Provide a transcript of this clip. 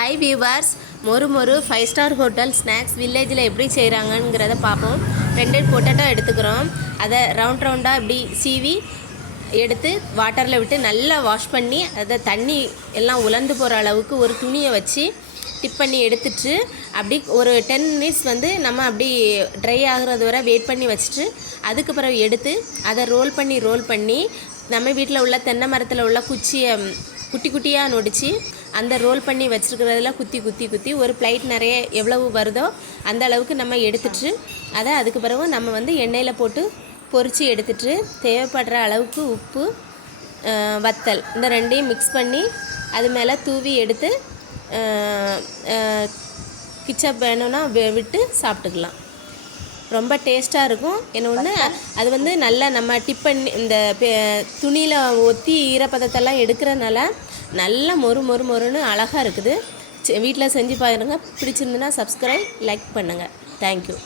Hi viewers மொறு மொறு five star hotel snacks வில்லேஜில் எப்படி செய்கிறாங்கங்கிறத பார்ப்போம். ரெண்டு பொட்டேட்டோ எடுத்துக்கிறோம். அதை ரவுண்ட் ரவுண்டாக இப்படி சீவி எடுத்து வாட்டரில் விட்டு நல்லா வாஷ் பண்ணி அதை தண்ணி எல்லாம் உலர்ந்து போகிற அளவுக்கு ஒரு துணியை வச்சு டிப் பண்ணி எடுத்துட்டு அப்படி ஒரு டென் மினிட்ஸ் வந்து நம்ம அப்படி ட்ரை ஆகுறது வரை வெயிட் பண்ணி வச்சுட்டு அதுக்கு பிறகு எடுத்து அதை ரோல் பண்ணி ரோல் பண்ணி நம்ம வீட்டில் உள்ள தென்னை மரத்தில் உள்ள குச்சியை குட்டி குட்டியாக நொடித்து அந்த ரோல் பண்ணி வச்சுருக்கிறதுல குத்தி குத்தி குத்தி ஒரு பிளைட் நிறைய எவ்வளவு வருதோ அந்த அளவுக்கு நம்ம எடுத்துட்டு அதை அதுக்கு பிறகு நம்ம வந்து எண்ணெயில் போட்டு பொரித்து எடுத்துட்டு தேவைப்படுற அளவுக்கு உப்பு வத்தல் இந்த ரெண்டையும் மிக்ஸ் பண்ணி அது மேலே தூவி எடுத்து கிச்சப் வேணும்னா விட்டு சாப்பிட்டுக்கலாம். ரொம்ப டேஸ்ட்டாக இருக்கும். இன்னொன்று அது வந்து நல்லா நம்ம டிப் பண்ணி இந்த துணியில் ஒத்தி ஈரப்பதத்தெல்லாம் எடுக்கிறனால நல்லா மொறு மொறு மொறுன்னு அழகாக இருக்குது. வீட்டில் செஞ்சு பாருங்க. பிடிச்சிருந்துன்னா சப்ஸ்கிரைப் லைக் பண்ணுங்கள் தேங்க்யூ